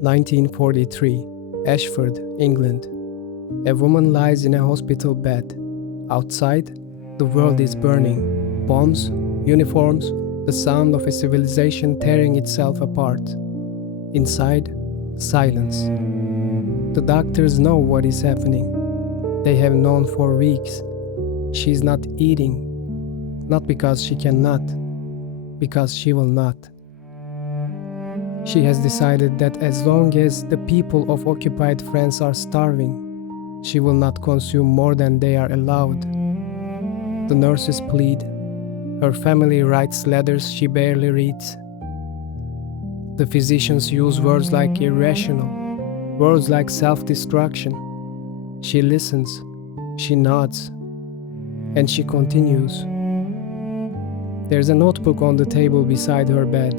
1943, Ashford, England. A woman lies in a hospital bed. Outside, the world is burning. Bombs, uniforms, the sound of a civilization tearing itself apart. Inside, silence. The doctors know what is happening. They have known for weeks. She is not eating. Not because she cannot, because she will not. She has decided that as long as the people of occupied France are starving, she will not consume more than they are allowed. The nurses plead. Her family writes letters she barely reads. The physicians use words like irrational, words like self-destruction. She listens, she nods, and she continues. There's a notebook on the table beside her bed,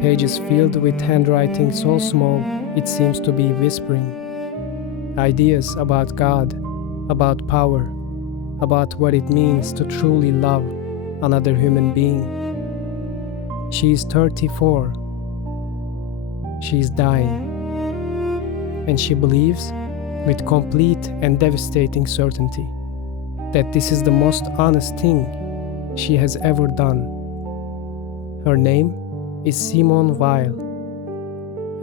pages filled with handwriting so small it seems to be whispering. Ideas about God, about power, about what it means to truly love another human being. She is 34. She is dying. And she believes, with complete and devastating certainty, that this is the most honest thing she has ever done. Her name is Simone Weil.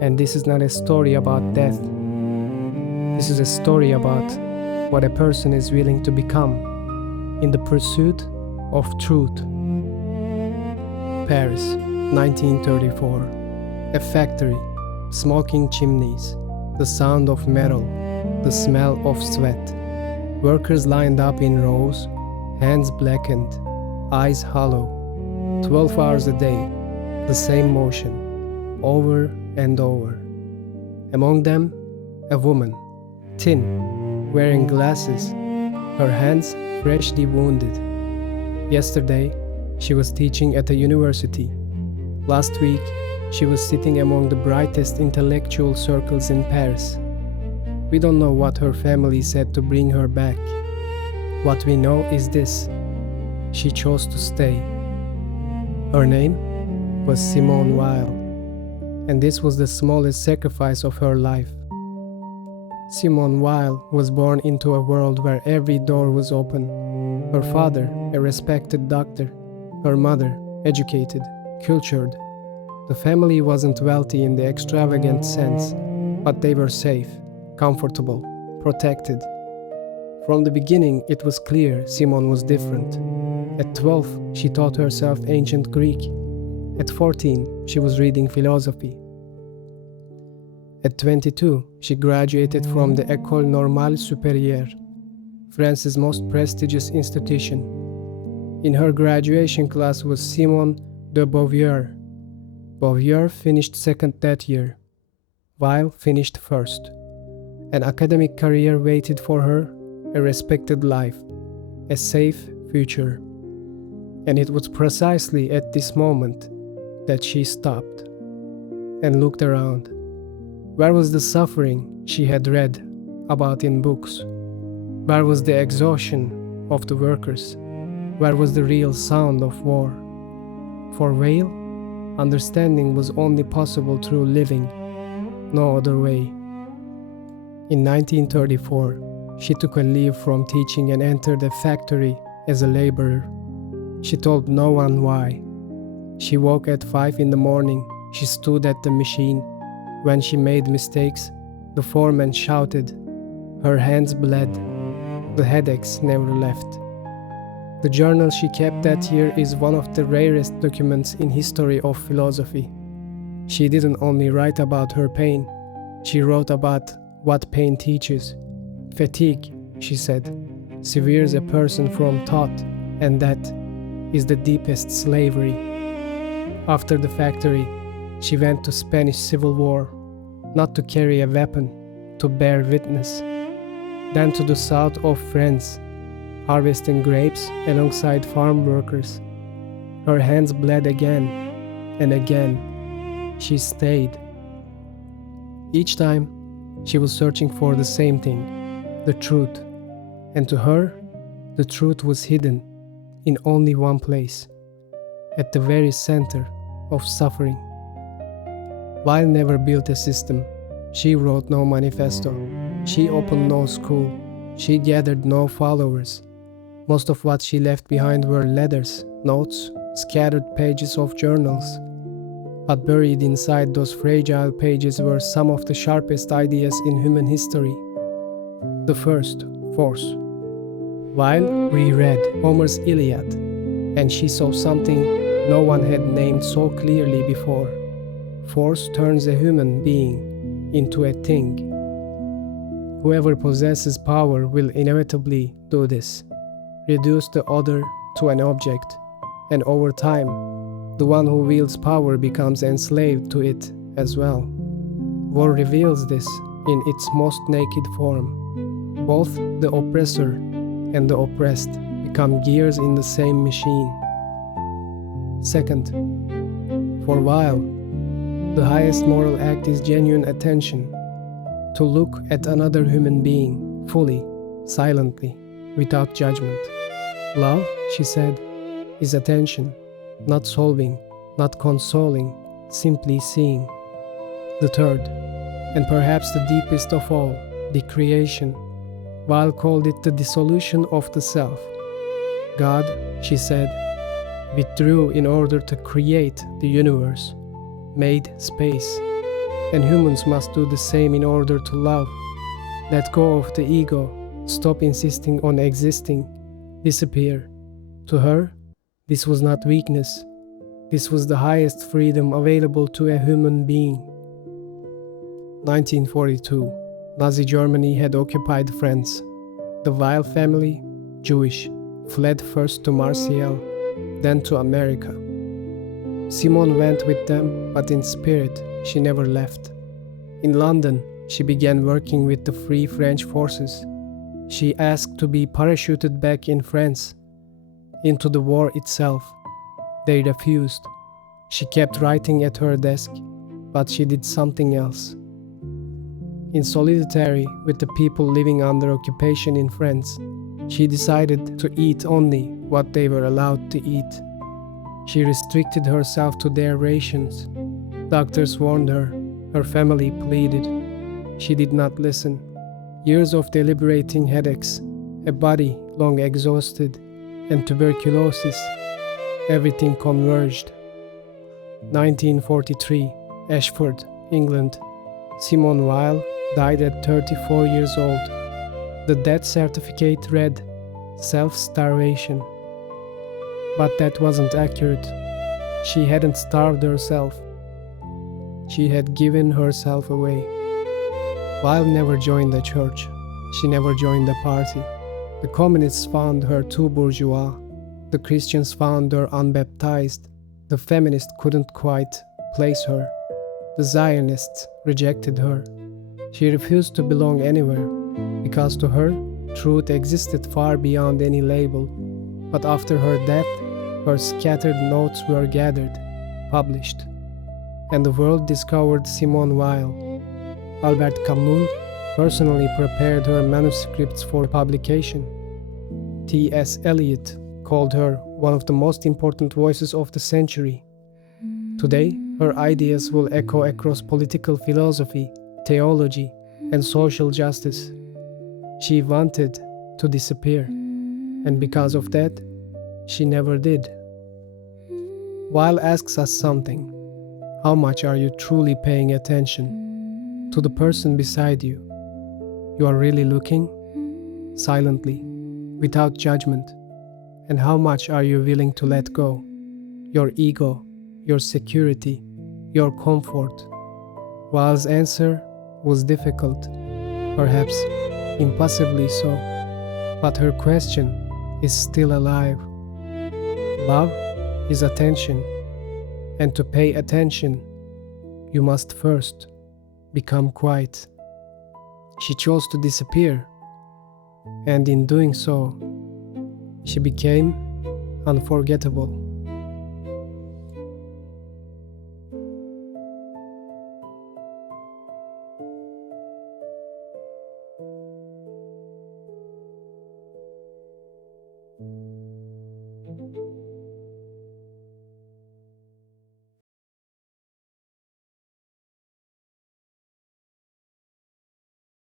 And this is not a story about death. This is a story about what a person is willing to become in the pursuit of truth. Paris, 1934. A factory, smoking chimneys, the sound of metal, the smell of sweat. Workers lined up in rows, hands blackened, eyes hollow. 12 hours a day, the same motion, over and over. Among them, a woman, thin, wearing glasses, her hands freshly wounded. Yesterday, she was teaching at a university. Last week, she was sitting among the brightest intellectual circles in Paris. We don't know what her family said to bring her back. What we know is this: she chose to stay. Her name was Simone Weil, and this was the smallest sacrifice of her life. Simone Weil was born into a world where every door was open. Her father, a respected doctor. Her mother, educated, cultured. The family wasn't wealthy in the extravagant sense, but they were safe, comfortable, protected. From the beginning, it was clear Simone was different. At 12, she taught herself ancient Greek. At 14, she was reading philosophy. At 22, she graduated from the École Normale Supérieure, France's most prestigious institution. In her graduation class was Simone de Beauvoir. Beauvoir finished second that year. Weil finished first. An academic career waited for her, a respected life, a safe future. And it was precisely at this moment that she stopped and looked around. Where was the suffering she had read about in books? Where was the exhaustion of the workers? Where was the real sound of war? For Weil, understanding was only possible through living, no other way. In 1934, she took a leave from teaching and entered a factory as a laborer. She told no one why. She woke at 5 in the morning. She stood at the machine. When she made mistakes, the foreman shouted. Her hands bled. The headaches never left. The journal she kept that year is one of the rarest documents in history of philosophy. She didn't only write about her pain, she wrote about what pain teaches. Fatigue, she said, severes a person from thought, and that is the deepest slavery. After the factory, she went to Spanish Civil War, not to carry a weapon, to bear witness. Then to the south of France, harvesting grapes alongside farm workers. Her hands bled again and again. She stayed. Each time, she was searching for the same thing, the truth. And to her, the truth was hidden in only one place, at the very center of suffering. Weil never built a system. She wrote no manifesto. She opened no school. She gathered no followers. Most of what she left behind were letters, notes, scattered pages of journals. But buried inside those fragile pages were some of the sharpest ideas in human history. The first, force. Weil reread Homer's Iliad, and she saw something no one had named so clearly before. Force turns a human being into a thing. Whoever possesses power will inevitably do this. Reduce the other to an object, and over time, the one who wields power becomes enslaved to it as well. War reveals this in its most naked form. Both the oppressor and the oppressed become gears in the same machine. Second, for Weil, the highest moral act is genuine attention, to look at another human being fully, silently, without judgment. Love, she said, is attention, not solving, not consoling, simply seeing. The third, and perhaps the deepest of all, decreation. Weil called it the dissolution of the self. God, she said, withdrew in order to create the universe, made space, and humans must do the same in order to love. Let go of the ego, stop insisting on existing, disappear. To her, this was not weakness. This was the highest freedom available to a human being. 1942. Nazi Germany had occupied France. The Weil family, Jewish, fled first to Marseille, then to America. Simone went with them, but in spirit, she never left. In London, she began working with the Free French Forces. She asked to be parachuted back in France, into the war itself. They refused. She kept writing at her desk, but she did something else. In solidarity with the people living under occupation in France, she decided to eat only what they were allowed to eat. She restricted herself to their rations. Doctors warned her. Her family pleaded. She did not listen. Years of deliberating headaches, a body long exhausted, and tuberculosis. Everything converged. 1943, Ashford, England. Simone Weil died at 34 years old. The death certificate read, self-starvation. But that wasn't accurate. She hadn't starved herself. She had given herself away. Weil never joined the church. She never joined the party. The communists found her too bourgeois. The Christians found her unbaptized. The feminists couldn't quite place her. The Zionists rejected her. She refused to belong anywhere, because to her, truth existed far beyond any label. But after her death, her scattered notes were gathered, published, and the world discovered Simone Weil. Albert Camus personally prepared her manuscripts for publication. T.S. Eliot called her one of the most important voices of the century. Today, her ideas will echo across political philosophy, theology, and social justice. She wanted to disappear, and because of that, she never did. Weil asks us something. How much are you truly paying attention to the person beside you? You are really looking? Silently, without judgment. And how much are you willing to let go? Your ego, your security, your comfort. Weil's answer was difficult, perhaps impossibly so, but her question is still alive. Love is attention, and to pay attention, you must first become quiet. She chose to disappear, and in doing so, she became unforgettable.